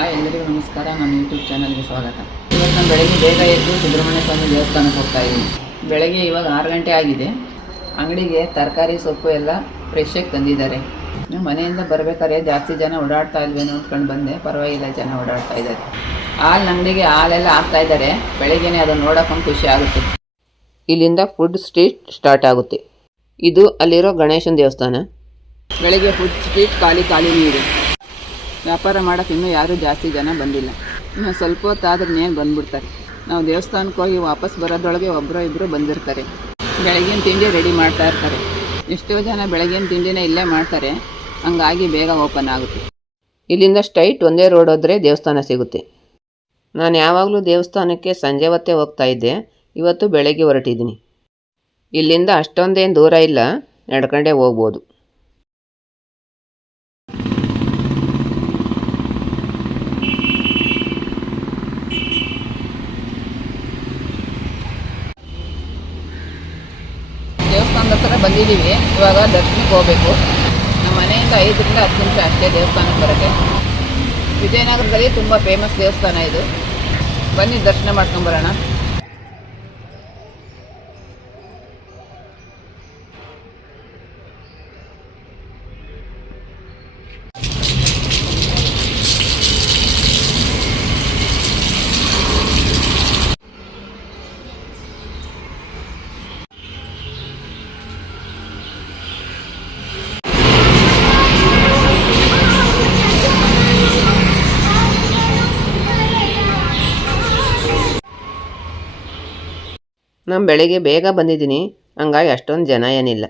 ಎಲ್ಲರಿಗೂ ನಮಸ್ಕಾರ. ನನ್ನ ಯೂಟ್ಯೂಬ್ ಚಾನಲ್ಗೆ ಸ್ವಾಗತ. ಇವತ್ತು ನಾನು ಬೆಳಗ್ಗೆ ಬೇಗ ಎದ್ದು ಸುಬ್ರಹ್ಮಣ್ಯ ಸ್ವಾಮಿ ದೇವಸ್ಥಾನಕ್ಕೆ ಹೋಗ್ತಾ ಇದ್ದೀನಿ. ಬೆಳಗ್ಗೆ ಇವಾಗ 6 ಗಂಟೆ ಆಗಿದೆ. ಅಂಗಡಿಗೆ ತರಕಾರಿ ಸೊಪ್ಪು ಎಲ್ಲ ಫ್ರೆಶ್ಶಾಗಿ ತಂದಿದ್ದಾರೆ. ಮನೆಯಿಂದ ಬರಬೇಕಾದ್ರೆ ಜಾಸ್ತಿ ಜನ ಓಡಾಡ್ತಾ ಇಲ್ವೇನೋ ಅಂದ್ಕೊಂಡು ಬಂದೆ. ಪರವಾಗಿಲ್ಲ, ಜನ ಓಡಾಡ್ತಾ ಇದ್ದಾರೆ. ಹಾಲಿನ ಅಂಗಡಿಗೆ ಹಾಲೆಲ್ಲ ಹಾಕ್ತಾ ಇದ್ದಾರೆ. ಬೆಳಗ್ಗೆನೇ ಅದನ್ನು ನೋಡೋಕೊಂಡು ಖುಷಿ ಆಗುತ್ತೆ. ಇಲ್ಲಿಂದ ಫುಡ್ ಸ್ಟ್ರೀಟ್ ಸ್ಟಾರ್ಟ್ ಆಗುತ್ತೆ. ಇದು ಅಲ್ಲಿರೋ ಗಣೇಶನ ದೇವಸ್ಥಾನ. ಬೆಳಗ್ಗೆ ಫುಡ್ ಸ್ಟ್ರೀಟ್ ಖಾಲಿ ಇದೆ. ವ್ಯಾಪಾರ ಮಾಡೋಕೆ ಇನ್ನೂ ಯಾರೂ ಜಾಸ್ತಿ ಜನ ಬಂದಿಲ್ಲ. ಇನ್ನು ಸ್ವಲ್ಪ ಹೊತ್ತಾದ್ರೆ ಬಂದುಬಿಡ್ತಾರೆ. ನಾವು ದೇವಸ್ಥಾನಕ್ಕೆ ಹೋಗಿ ವಾಪಸ್ ಬರೋದ್ರೊಳಗೆ ಒಬ್ಬರು ಇಬ್ಬರು ಬಂದಿರ್ತಾರೆ. ಬೆಳಗಿನ ತಿಂಡಿ ರೆಡಿ ಮಾಡ್ತಾ ಇರ್ತಾರೆ. ಎಷ್ಟೋ ಜನ ಬೆಳಗಿನ ತಿಂಡಿನೇ ಇಲ್ಲೇ ಮಾಡ್ತಾರೆ. ಹಂಗಾಗಿ ಬೇಗ ಓಪನ್ ಆಗುತ್ತೆ. ಇಲ್ಲಿಂದ ಸ್ಟ್ರೈಟ್ ಒಂದೇ ರೋಡ್ ಹೋದರೆ ದೇವಸ್ಥಾನ ಸಿಗುತ್ತೆ. ನಾನು ಯಾವಾಗಲೂ ದೇವಸ್ಥಾನಕ್ಕೆ ಸಂಜೆ ಹೊತ್ತೇ ಹೋಗ್ತಾ ಇದ್ದೆ. ಇವತ್ತು ಬೆಳಗ್ಗೆ ಹೊರಟಿದ್ದೀನಿ. ಇಲ್ಲಿಂದ ಅಷ್ಟೊಂದೇನು ದೂರ ಇಲ್ಲ, ನಡ್ಕೊಂಡೇ ಹೋಗ್ಬೋದು. ದೇವಸ್ಥಾನದ ಹತ್ರ ಬಂದಿದ್ದೀವಿ. ಇವಾಗ ದರ್ಶನಕ್ಕೆ ಹೋಗಬೇಕು. ನಮ್ಮ ಮನೆಯಿಂದ 5 ರಿಂದ 10 ನಿಮಿಷ ಅಷ್ಟೇ ದೇವಸ್ಥಾನಕ್ಕೆ ಬರೋಕ್ಕೆ. ವಿಜಯನಗರದಲ್ಲಿ ತುಂಬ ಫೇಮಸ್ ದೇವಸ್ಥಾನ ಇದು. ಬನ್ನಿ ದರ್ಶನ ಮಾಡ್ಕೊಂಬರೋಣ. ನಾನು ಬೆಳಗ್ಗೆ ಬೇಗ ಬಂದಿದ್ದೀನಿ, ಹಂಗಾಗಿ ಅಷ್ಟೊಂದು ಜನ ಏನಿಲ್ಲ.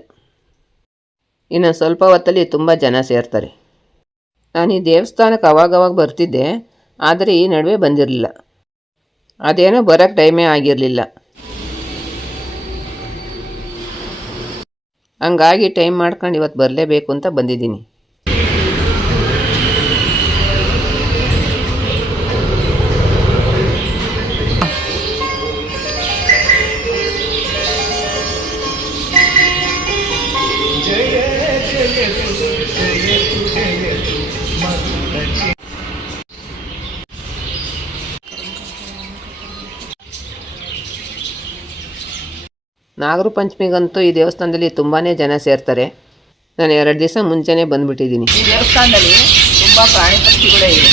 ಇನ್ನು ಸ್ವಲ್ಪ ಹೊತ್ತಲ್ಲಿ ತುಂಬ ಜನ ಸೇರ್ತಾರೆ. ನಾನು ಈ ದೇವಸ್ಥಾನಕ್ಕೆ ಅವಾಗವಾಗ ಬರ್ತಿದ್ದೆ, ಆದರೆ ಈ ನಡುವೆ ಬಂದಿರಲಿಲ್ಲ. ಅದೇನೋ ಬರೋಕ್ಕೆ ಟೈಮೇ ಆಗಿರಲಿಲ್ಲ. ಹಂಗಾಗಿ ಟೈಮ್ ಮಾಡ್ಕೊಂಡು ಇವತ್ತು ಬರಲೇಬೇಕು ಅಂತ ಬಂದಿದ್ದೀನಿ. ನಾಗರ ಪಂಚಮಿಗಂತೂ ಈ ದೇವಸ್ಥಾನದಲ್ಲಿ ತುಂಬಾ ಜನ ಸೇರ್ತಾರೆ. ನಾನು 2 ದಿವಸ ಮುಂಚೆನೇ ಬಂದುಬಿಟ್ಟಿದ್ದೀನಿ. ಈ ದೇವಸ್ಥಾನದಲ್ಲಿ ತುಂಬ ಪ್ರಾಣಿ ಪಕ್ಷಿಗಳೇ ಇದೆ.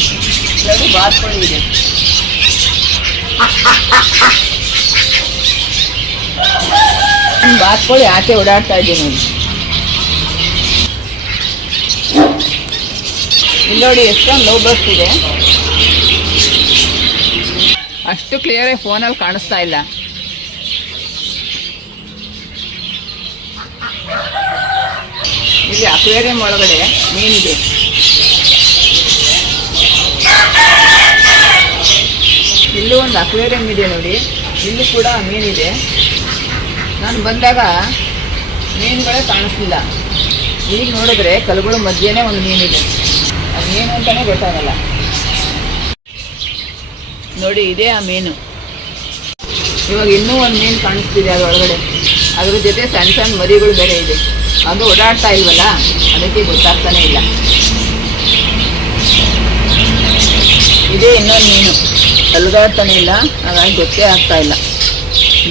ಇಲ್ಲಿ ಬಾತುಕೋಳಿ ಇದೆ. ಬಾತುಕೋಳಿ ಆಚೆ ಓಡಾಡ್ತಾ ಇದೆ ನೋಡಿ. ಇಲ್ಲಿ ನೋಡಿ ಎಷ್ಟೊಂದು ಲವ್ ಬರ್ಡ್ಸ್ ಇದೆ. ಅಷ್ಟು ಕ್ಲಿಯರಾಗಿ ಫೋನಲ್ಲಿ ಕಾಣಿಸ್ತಾ ಇಲ್ಲ. ಇಲ್ಲಿ ಅಕ್ವೇರಿಯಂ ಒಳಗಡೆ ಮೀನಿದೆ. ಇಲ್ಲೂ ಒಂದು ಅಕ್ವೇರಿಯಂ ಇದೆ ನೋಡಿ. ಇಲ್ಲೂ ಕೂಡ ಮೀನಿದೆ. ನಾನು ಬಂದಾಗ ಮೀನುಗಳೇ ಕಾಣಿಸ್ಲಿಲ್ಲ. ಈಗ ನೋಡಿದ್ರೆ ಕಲ್ಲುಗಳ ಮಧ್ಯೆನೇ ಒಂದು ಮೀನಿದೆ. ಅದು ಮೀನು ಅಂತಲೇ ಗೊತ್ತಾಗಲ್ಲ ನೋಡಿ. ಇದೇ ಆ ಮೀನು. ಇವಾಗ ಇನ್ನೂ ಒಂದು ಮೀನು ಕಾಣಿಸ್ತಿದೆ ಅದರೊಳಗಡೆ. ಅದ್ರ ಜೊತೆ ಸಣ್ಣ ಸಣ್ಣ ಮರಿಗಳು ಬೇರೆ ಇದೆ. ಅದು ಓಡಾಡ್ತಾ ಇಲ್ವಲ್ಲ, ಅದಕ್ಕೆ ಗೊತ್ತಾಗ್ತಾನೆ ಇಲ್ಲ. ಇದೇ ಇನ್ನೊಂದು ಮೀನು ಅಲ್ಗಾಡ್ತಾನೆ ಇಲ್ಲ, ಹಾಗಾಗಿ ಗೊತ್ತೇ ಆಗ್ತಾ ಇಲ್ಲ.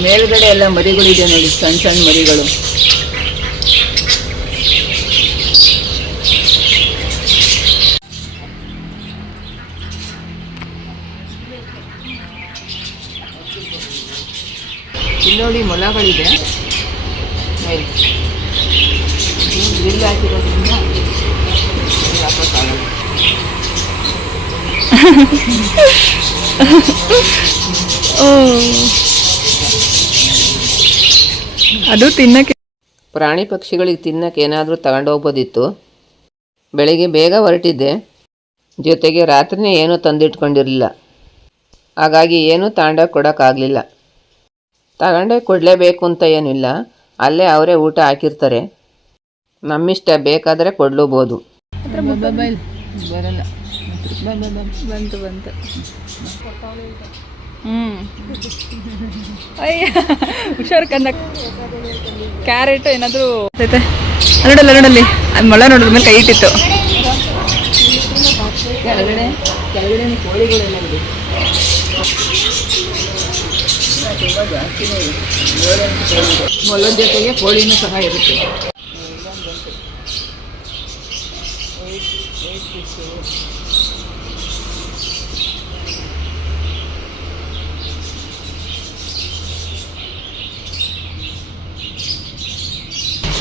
ಮೇಲ್ಗಡೆ ಎಲ್ಲ ಮರಿಗಳಿದೆ ನೋಡಿ, ಸಣ್ಣ ಸಣ್ಣ ಮರಿಗಳು. ಇಲ್ಲಿ ನೋಡಿ ಮೊಲಗಳಿದೆ. ಗ್ರಿಲ್ ಹಾಕಿರೋದ್ರಿಂದ ಹಾಕೋಕ್ಕಾಗಲ್ಲ. ಅದು ತಿನ್ನಕ್ಕೆ, ಪ್ರಾಣಿ ಪಕ್ಷಿಗಳಿಗೆ ತಿನ್ನಕ್ಕೆ ಏನಾದರೂ ತಗೊಂಡೋಗ್ಬೋದಿತ್ತು. ಬೆಳಿಗ್ಗೆ ಬೇಗ ಹೊರಟಿದ್ದೆ, ಜೊತೆಗೆ ರಾತ್ರಿನೇ ಏನೂ ತಂದಿಟ್ಕೊಂಡಿರಲಿಲ್ಲ. ಹಾಗಾಗಿ ಏನೂ ತಗೊಂಡೋಗಿ ಕೊಡೋಕ್ಕಾಗಲಿಲ್ಲ. ತಗೊಂಡೋಗಿ ಕೊಡಲೇಬೇಕು ಅಂತ ಏನಿಲ್ಲ, ಅಲ್ಲೇ ಅವರೇ ಊಟ ಹಾಕಿರ್ತಾರೆ. ನಮ್ಮಿಷ್ಟ, ಬೇಕಾದರೆ ಕೊಡ್ಲೂಬೋದು. ಬರಲ್ಲ ಬಂತು ಅಯ್ಯ ಹುಷಾರು ಕನ್ನ. ಕ್ಯಾರೆಟ್ ಏನಾದರೂ ನೋಡಲ್ಲ, ಮೊಳ ನೋಡಿದ ಮೇಲೆ ಕೈ ಇಟ್ಟಿತ್ತು. ಕೆಳಗಡೆ ಕೆಳಗಡೆ ಕೋಳಿಗಳೆಲ್ಲ ಇದೆ. ತುಂಬ ಜಾಸ್ತಿನೇ ಇದೆ. 7-8 ಕೋಳಿ ಇದೆ. ಮೊಲದ ಜೊತೆಗೆ ಕೋಳಿನೂ ಸಹ ಇರುತ್ತೆ.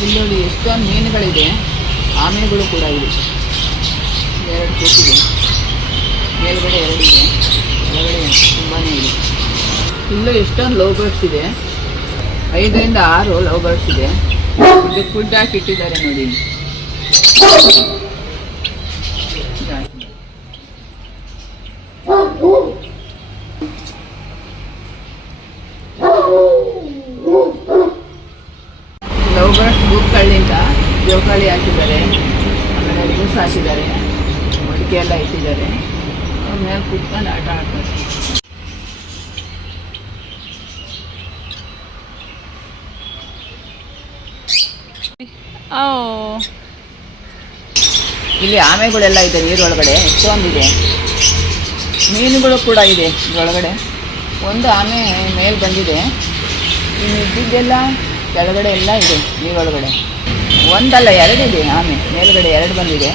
ಇಲ್ಲಿ ನೋಡಿ ಎಷ್ಟೊಂದು ಮೀನುಗಳಿದೆ. ಆಮೆಗಳು ಕೂಡ ಇದೆ. 2 ಕೂತಿದೆ. ಮೇಲ್ಗಡೆ 2 ಇದೆ, ಒಳಗಡೆ ತುಂಬಾ ಇದೆ. ಇಲ್ಲೂ ಎಷ್ಟೊಂದು ಲವ್ ಬರ್ಡ್ಸ್ ಇದೆ. 5ರಿಂದ 6 ಲವ್ ಬರ್ಡ್ಸ್ ಇದೆ. ಇದಕ್ಕೆ ಫುಡ್ ಹಾಕಿ ಇಟ್ಟಿದ್ದಾರೆ ನೋಡಿ. ಲವ್ ಬರ್ಡ್ಸ್ ಬೂತ್ಗಳಿಂದ ಜೋಕಾಲಿ ಹಾಕಿದ್ದಾರೆ, ಆಮೇಲೆ ಜ್ಯೂಸ್ ಹಾಕಿದ್ದಾರೆ, ಮಡಿಕೆ ಎಲ್ಲ ಇಟ್ಟಿದ್ದಾರೆ. ಅವ್ರ ಮೇಲೆ ಕುತ್ಕೊಂಡು ಆಟ ಆಡ್ತಾರೆ. ಇಲ್ಲಿ ಆಮೆಗಳೆಲ್ಲ ಇದೆ ನೀರೊಳಗಡೆ, ಎಷ್ಟೊಂದಿದೆ. ಮೀನುಗಳು ಕೂಡ ಇದೆ ಇದರೊಳಗಡೆ. ಒಂದು ಆಮೆ ಮೇಲೆ ಬಂದಿದೆ, ಇನ್ನು ಇದ್ದಿದ್ದೆಲ್ಲ ಕೆಳಗಡೆ ಎಲ್ಲ ಇದೆ ನೀರೊಳಗಡೆ. ಒಂದಲ್ಲ 2 ಇದೆ ಆಮೆ, ಮೇಲ್ಗಡೆ 2 ಬಂದಿದೆ,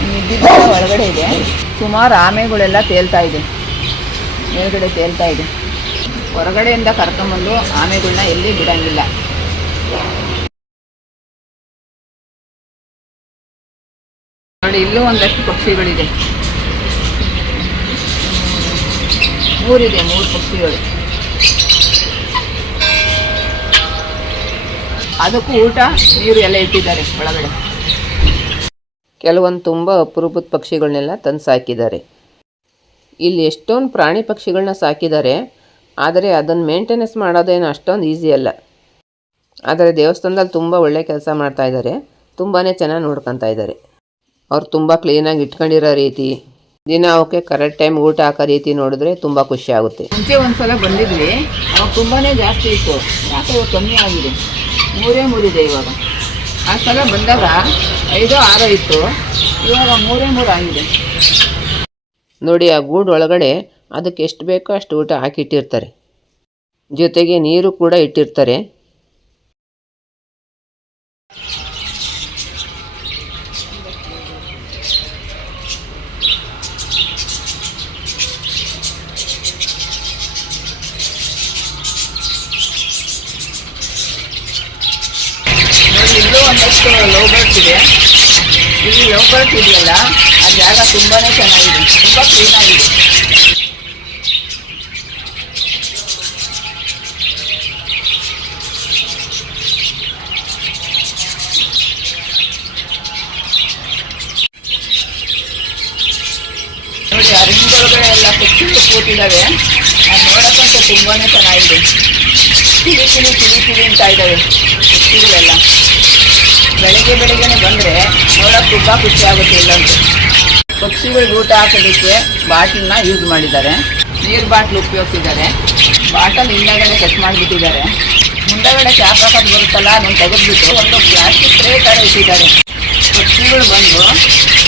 ಇನ್ನು ಇದ್ದಿದ್ದೆಲ್ಲ ಒಳಗಡೆ ಇದೆ. ಸುಮಾರು ಆಮೆಗಳೆಲ್ಲ ತೇಲ್ತಾ ಇದೆ, ಮೇಲ್ಗಡೆ ತೇಲ್ತಾ ಇದೆ. ಹೊರಗಡೆಯಿಂದ ಕರ್ಕೊಂಬಂದು ಆಮೆಗಳನ್ನ ಎಲ್ಲಿ ಬಿಡಂಗಿಲ್ಲ. ನೋಡಿ ಇಲ್ಲೂ ಒಂದಷ್ಟು ಪಕ್ಷಿಗಳಿದೆ. 3 ಇದೆ, 3 ಪಕ್ಷಿಗಳು. ಅದಕ್ಕೂ ಊಟ ನೀರು ಎಲ್ಲ ಇಟ್ಟಿದ್ದಾರೆ ಒಳಗಡೆ. ಕೆಲವೊಂದು ತುಂಬ ಅಪರೂಪದ ಪಕ್ಷಿಗಳನ್ನೆಲ್ಲ ತಂದು ಸಾಕಿದ್ದಾರೆ. ಇಲ್ಲಿ ಎಷ್ಟೊಂದು ಪ್ರಾಣಿ ಪಕ್ಷಿಗಳನ್ನ ಸಾಕಿದ್ದಾರೆ, ಆದರೆ ಅದನ್ನು ಮೇಂಟೆನೆನ್ಸ್ ಮಾಡೋದೇನು ಅಷ್ಟೊಂದು ಈಸಿ ಅಲ್ಲ. ಆದರೆ ದೇವಸ್ಥಾನದಲ್ಲಿ ತುಂಬ ಒಳ್ಳೆ ಕೆಲಸ ಮಾಡ್ತಾಯಿದ್ದಾರೆ, ತುಂಬಾ ಚೆನ್ನಾಗಿ ನೋಡ್ಕೊತಾ ಇದ್ದಾರೆ. ಅವ್ರು ತುಂಬ ಕ್ಲೀನಾಗಿ ಇಟ್ಕೊಂಡಿರೋ ರೀತಿ, ದಿನ ಅವಕ್ಕೆ ಕರೆಕ್ಟ್ ಟೈಮ್ ಊಟ ಹಾಕೋ ರೀತಿ ನೋಡಿದ್ರೆ ತುಂಬ ಖುಷಿ ಆಗುತ್ತೆ. ಮುಂಚೆ ಒಂದ್ಸಲ ಬಂದಿದ್ವಿ, ಅವಾಗ ತುಂಬಾ ಜಾಸ್ತಿ ಇತ್ತು. ಯಾಕೆ ಇವಾಗ ಕಮ್ಮಿ ಆಗಿದೆ, 3 ಇದೆ ಇವಾಗ. ಆ ಸಲ ಬಂದಾಗ 5-6 ಇತ್ತು, ಇವಾಗ 3 ಆಗಿದೆ. ನೋಡಿ ಆ ಗೂಡು ಒಳಗಡೆ ಅದಕ್ಕೆ ಎಷ್ಟು ಬೇಕೋ ಅಷ್ಟು ಊಟ ಹಾಕಿಟ್ಟಿರ್ತಾರೆ, ಜೊತೆಗೆ ನೀರು ಕೂಡ ಇಟ್ಟಿರ್ತಾರೆ. ಇಲ್ಲೂ ಒಂದಷ್ಟು ಲವ್ ಬರ್ಡ್ಸ್ ಇದೆ. ಇಲ್ಲಿ ಲವ್ ಬರ್ಡ್ಸ್ ಇದೆಯಲ್ಲ, ಆ ಜಾಗ ತುಂಬಾ ಚೆನ್ನಾಗಿದೆ, ತುಂಬ ಕ್ಲೀನಾಗಿದೆ. ನೋಡಿ ಆ ರಿಂಗ್ಗಳೊಳಗಡೆ ಎಲ್ಲ ಪಕ್ಷಿಗಳು ಕೂತಿದ್ದಾವೆ. ಅದು ನೋಡೋಕ್ಕಂತೂ ತುಂಬಾ ಚೆನ್ನಾಗಿದೆ. ಕಿವಿ ಅಂತ ಇದ್ದಾವೆ ಪಕ್ಷಿಗಳೆಲ್ಲ. ಬೆಳಗ್ಗೆನೇ ಬಂದರೆ ನೋಡೋಕೆ ತುಂಬ ಖುಷಿ ಆಗುತ್ತೆ. ಇಲ್ಲಂತೂ ಪಕ್ಷಿಗಳಿಗೆ ಊಟ ಹಾಕೋದಕ್ಕೆ ಬಾಟ್ಲನ್ನ ಯೂಸ್ ಮಾಡಿದ್ದಾರೆ. ನೀರು ಬಾಟ್ಲು ಉಪಯೋಗಿಸಿದ್ದಾರೆ. ಬಾಟಲ್ ಹಿಂದಗಡೆ ಕಟ್ ಮಾಡಿಬಿಟ್ಟಿದ್ದಾರೆ. ಮುಂದಗಡೆ ಕ್ಯಾಪ್ ಹಾಕೋದು ಬರುತ್ತಲ್ಲ, ಅದನ್ನು ತೆಗೆದ್ಬಿಟ್ಟು ಒಂದು ಪ್ಲಾಸ್ಟಿಕ್ ಟ್ರೇ ಥರ ಇಟ್ಟಿದ್ದಾರೆ. ಪಕ್ಷಿಗಳು ಬಂದು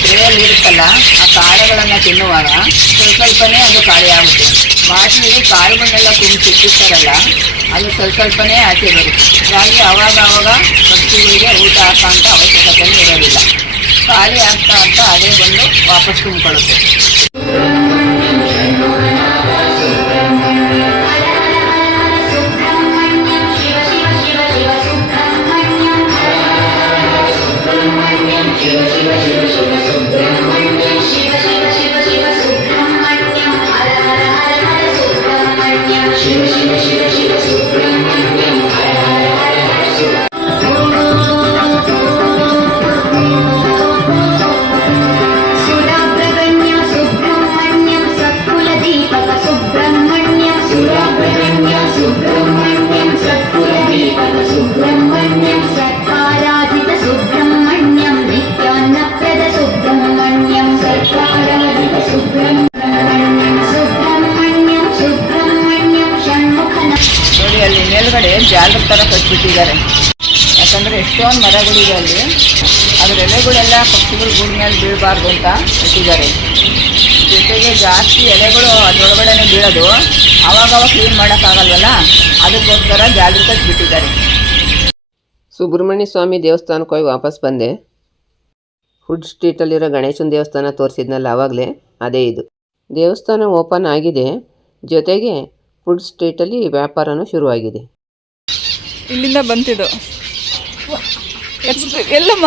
ಟ್ರೇಯಲ್ಲಿ ಇರುತ್ತಲ್ಲ, ಆ ಕಾಳುಗಳನ್ನು ತಿನ್ನುವಾಗ ಸ್ವಲ್ಪನೇ ಅದು ಖಾಲಿ ಆಗುತ್ತೆ. ಬಾಟ್ಲಿ ಕಾಳುಗಳನ್ನೆಲ್ಲ ತುಂಬಿಟ್ಟಿರ್ತಾರಲ್ಲ, ಅದು ಸ್ವಲ್ಪನೇ ಆಚೆ ಬರುತ್ತೆ. ಹಾಗಾಗಿ ಆವಾಗ ಪಕ್ಷಿಗಳಿಗೆ ಊಟ ಹಾಕೋಂಥ ಅವಶ್ಯಕತೆಯೂ ಇರೋದಿಲ್ಲ. ಖಾಲಿ ಆಗ್ತಾ ಅದೇ ಬಂದು ವಾಪಸ್ ತುಂಬಿಕೊಳ್ಳುತ್ತೆ. ಮೇಲ್ಗಡೆ ಜಾಲದ ಥರ ಕಟ್ಬಿಟ್ಟಿದ್ದಾರೆ. ಯಾಕಂದರೆ ಎಷ್ಟೊಂದು ಮರಗಳಿದೆ ಅಲ್ಲಿ. ಅದ್ರ ಎಲೆಗಳೆಲ್ಲ ಪಕ್ಷಿಗಳು ಗೂಡು ಮೇಲೆ ಬೀಳಬಾರ್ದು ಅಂತ ಇಟ್ಟಿದ್ದಾರೆ. ಜೊತೆಗೆ ಜಾಸ್ತಿ ಎಲೆಗಳು ಅದರೊಳಗಡೆನೆ ಬೀಳೋದು, ಆವಾಗವಾಗ ಕ್ಲೀನ್ ಮಾಡೋಕ್ಕಾಗಲ್ವಲ್ಲ, ಅದಕ್ಕೋಸ್ಕರ ಜಾಗೃತಿ ಬಿಟ್ಟಿದ್ದಾರೆ. ಸುಬ್ರಹ್ಮಣ್ಯ ಸ್ವಾಮಿ ದೇವಸ್ಥಾನಕ್ಕೆ ಹೋಗಿ ವಾಪಸ್ ಬಂದೆ. ಫುಡ್ ಸ್ಟ್ರೀಟಲ್ಲಿರೋ ಗಣೇಶನ ದೇವಸ್ಥಾನ ತೋರಿಸಿದ್ನಲ್ಲ ಆವಾಗಲೇ, ಅದೇ ಇದು. ದೇವಸ್ಥಾನ ಓಪನ್ ಆಗಿದೆ, ಜೊತೆಗೆ ಫುಡ್ ಸ್ಟ್ರೀಟಲ್ಲಿ ವ್ಯಾಪಾರನೂ ಶುರುವಾಗಿದೆ. ಇಲ್ಲಿಂದ ಬಂತಿದ್ದು ಎಲ್ಲಮ್ಮ